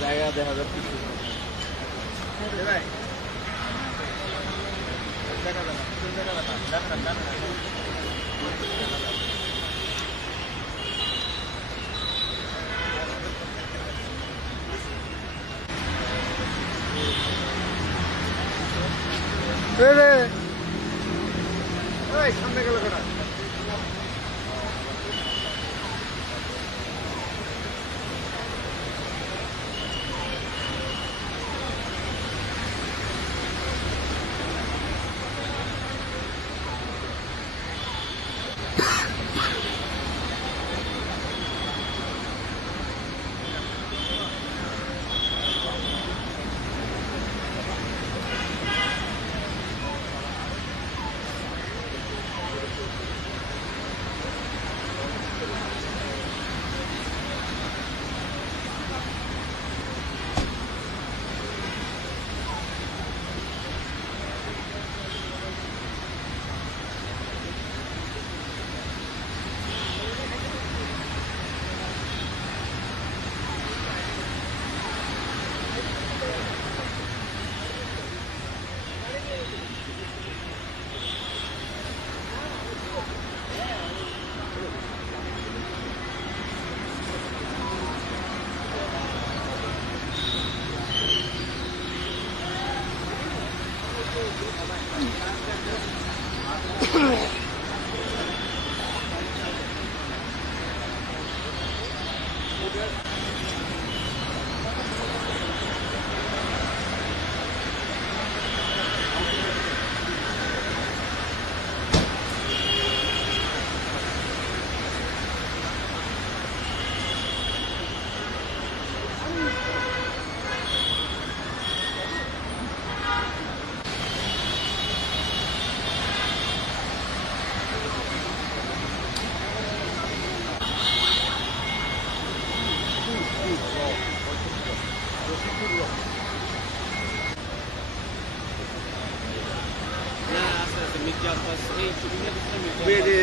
জায়গা দেখা যাচ্ছে সামনে গেল কেনা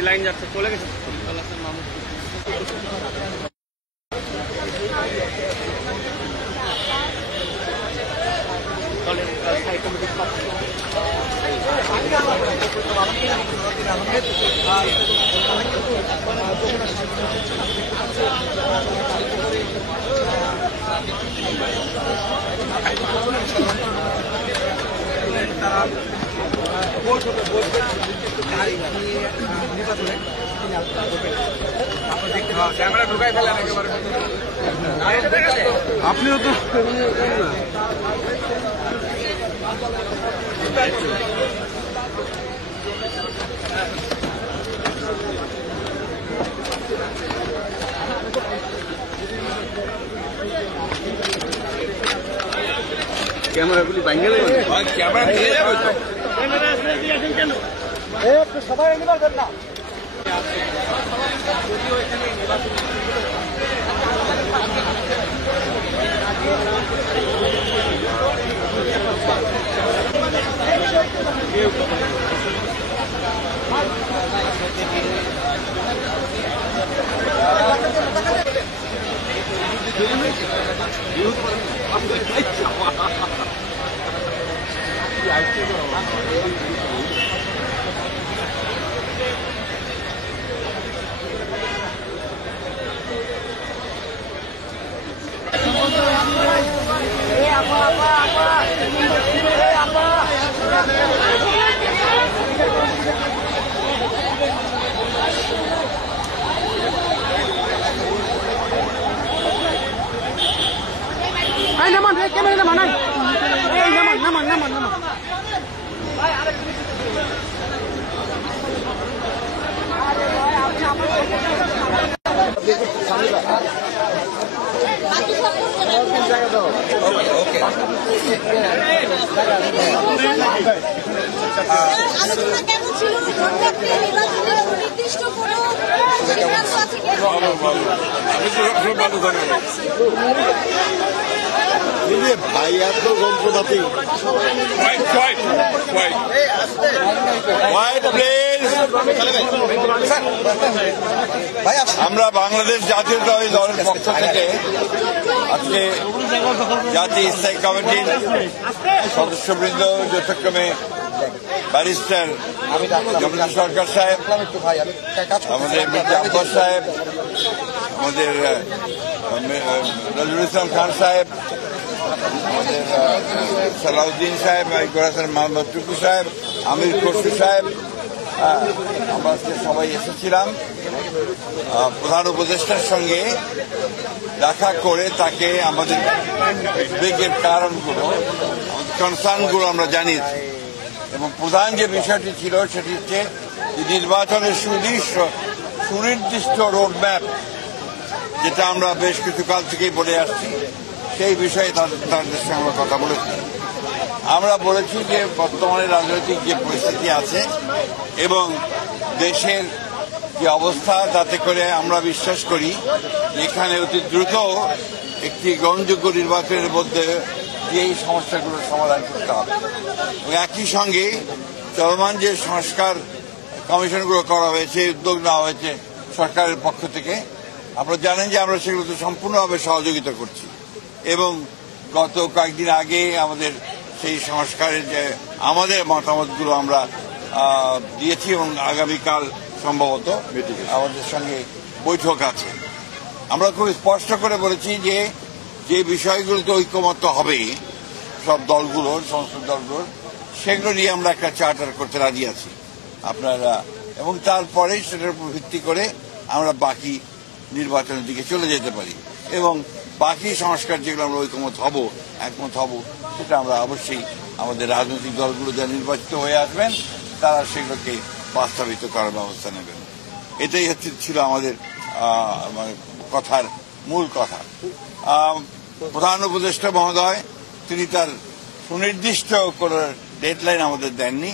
লাইন যাচ্ছে চলে গেছে ক্যামেরা ঢুকাই ফেলেন একেবারে আপনিও তো ক্যামেরাগুলি ভাঙে দেবেন ক্যামেরা নিয়ে যাবে তো কেন সবাই নিবার দেন না naman, kamera naman ay. Naman. আলোচনা কেমন ছিল? নির্দিষ্ট কোনো ভাই এত যন্ত্রপাতি হোয়াইট প্লিজ আমরা বাংলাদেশ জাতীয়তাবাদী দলের পক্ষ থেকে আজকে জাতীয় স্থায়ী কমিটির সদস্যবৃন্দ যথাক্রমে ব্যারিস্টার জমির সরকার সাহেব, আমাদের মির্জা আব্বাস সাহেব, আমাদের নজরুল ইসলাম খান সাহেব, আমাদের সালাউদ্দিন সাহেব, মোহাম্মদ টুকু সাহেব, আমির খসরু সাহেব, আমরা আজকে সবাই এসেছিলাম প্রধান উপদেষ্টার সঙ্গে দেখা করে তাকে আমাদের উদ্বেগের কারণগুলো, কনসার্নগুলো আমরা জানিয়েছি। এবং প্রধান যে বিষয়টি ছিল সেটি হচ্ছে নির্বাচনের সুনির্দিষ্ট রোডম্যাপ, যেটা আমরা বেশ কিছু কাল থেকেই বলে আসছি, সেই বিষয়ে তাদের সঙ্গে আমরা কথা বলেছি। আমরা বলেছি যে বর্তমানে রাজনৈতিক যে পরিস্থিতি আছে এবং দেশের যে অবস্থা, তাতে করে আমরা বিশ্বাস করি এখানে অতি দ্রুত একটি গ্রহণযোগ্য নির্বাচনের মধ্যে এই সমস্যাগুলোর সমাধান করতে হবে। এবং একই সঙ্গে চলমান যে সংস্কার কমিশনগুলো করা হয়েছে, উদ্যোগ নেওয়া হয়েছে সরকারের পক্ষ থেকে, আপনারা জানেন যে আমরা সেগুলোতে সম্পূর্ণভাবে সহযোগিতা করছি। এবং গত কয়েকদিন আগে আমাদের সেই সংস্কারের যে আমাদের মতামতগুলো আমরা দিয়েছি এবং আগামীকাল সম্ভবত আমাদের সঙ্গে বৈঠক আছে। আমরা খুব স্পষ্ট করে বলেছি যে যে বিষয়গুলোতে ঐকমত্য হবে সব দলগুলোর, সংসদ দলগুলোর, সেগুলো নিয়ে আমরা একটা চার্টার করতে রাজি আছি আপনারা, এবং তারপরে সেটার উপর ভিত্তি করে আমরা বাকি নির্বাচনের দিকে চলে যেতে পারি। এবং বাকি সংস্কার যেগুলো আমরা একমত হব, সেটা আমরা অবশ্যই আমাদের রাজনৈতিক দলগুলো যারা নির্বাচিত হয়ে আসবেন তারা সেগুলোকে বাস্তবায়িত করার ব্যবস্থা নেবেন। এটাই ছিল আমাদের কথার মূল কথা। প্রধান উপদেষ্টা মহোদয় তিনি তার সুনির্দিষ্ট কোন ডেডলাইন আমাদের দেননি।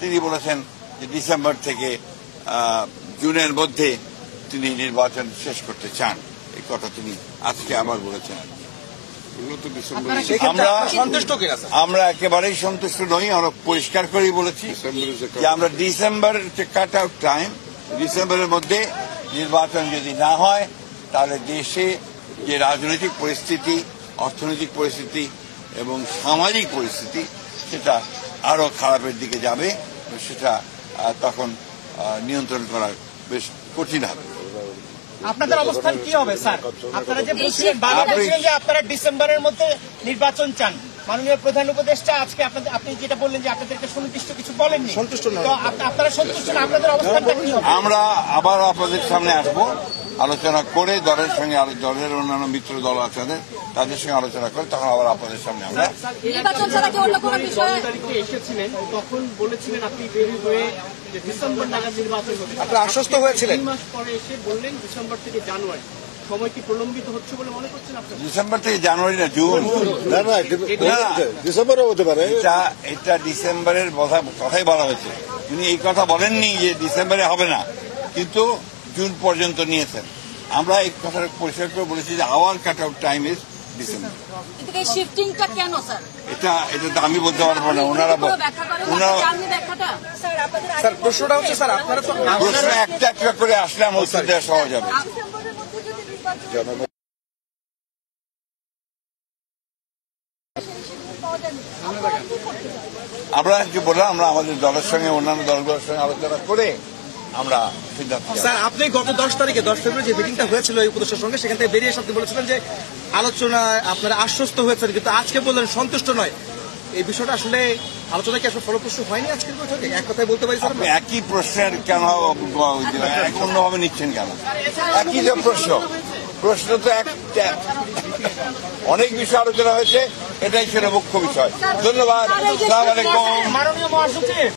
তিনি বলেছেন যে ডিসেম্বর থেকে জুনের মধ্যে তিনি নির্বাচন শেষ করতে চান। এই কথা তিনি আজকে আবার বলেছেন। আমরা একেবারেই সন্তুষ্ট নই। আমরা পরিষ্কার করেই বলেছি যে আমরা ডিসেম্বর কাট আউট টাইম, ডিসেম্বরের মধ্যে নির্বাচন যদি না হয় তাহলে দেশে যে রাজনৈতিক পরিস্থিতি, অর্থনৈতিক পরিস্থিতি এবং সামাজিক পরিস্থিতি সেটা আরো খারাপের দিকে যাবে। সেটা তখন নিয়ন্ত্রণ করা বেশ কঠিন হবে। আপনাদের অবস্থান কি হবে স্যার? আপনারা যে বলছিলেন যে আপনারা ডিসেম্বরের মধ্যে নির্বাচন চান, মাননীয় প্রধান উপদেষ্টা আজকে আপনি যেটা বললেন যে আপনাদেরকে সুনির্দিষ্ট কিছু বলেননি, সন্তুষ্ট নয়, আপনারা সন্তুষ্ট না, আপনাদের অবস্থানটা কি হবে? আমরা আবার আপনাদের সামনে আসব, আলোচনা করে দলের সঙ্গে, দলের অন্যান্য মিত্র দল আছে তাদের সঙ্গে আলোচনা করে তখন আবার আপনাদের সামনে আমরা এসেছিলেন, তখন বলেছিলেন আপনি দেরি হয়ে ডিসেম্বর নাগাদ নির্বাচন হবে, আপনি আশ্বস্ত হয়েছিলেন। 2 মাস পরে এসে বললেন ডিসেম্বর থেকে জানুয়ারি। সময় কি প্রলম্বিত হচ্ছে বলে মনে করছেন আপনারা? ডিসেম্বর থেকে জানুয়ারি না, জুন। ডিসেম্বরও হতে পারে। এটা ডিসেম্বরের কথাই বলা হয়েছে। তিনি এই কথা বলেননি যে ডিসেম্বরে হবে না, কিন্তু জুন পর্যন্ত নিয়েছেন। আমরা এই কথাটা পরিষ্কার করে বলেছি যে hour cut out time is December. এটা তো আমি বলতে পারবো না, ওনারা প্রশ্নটা হচ্ছে স্যার, আপনারা তো প্রশ্ন একটা একটা করে আসলে আমার উত্তর দেওয়া সহজ হবে। আমরা যে বললাম, আমরা আমাদের দলের সঙ্গে অন্যান্য দলগুলোর সঙ্গে আলোচনা করে আমরা সিদ্ধান্ত। স্যার, আপনি গত 10 তারিখে 10 ফেব্রুয়ারি যে মিটিংটা হয়েছিল এই উপদেষ্টার সঙ্গে, সেখান থেকে বেরিয়ে এসে আপনি বলেছিলেন যে আলোচনায় আপনারা আশ্বস্ত হয়েছেন, কিন্তু আজকে বললেন সন্তুষ্ট নয়। এই বিষয়টা আসলে আলোচনা কি আসলে ফলপ্রসূ হয়নি আজকের বৈঠকে? এক কথায় বলতে পারি স্যার। একই প্রশ্নের কেন অন্যভাবে নিচ্ছেন কেন? একই যে প্রশ্ন তো একটা, অনেক বিষয় আলোচনা হয়েছে, এটাই ছিল মুখ্য বিষয়। ধন্যবাদ। আসসালামু আলাইকুম। মাননীয় মহাসচিব।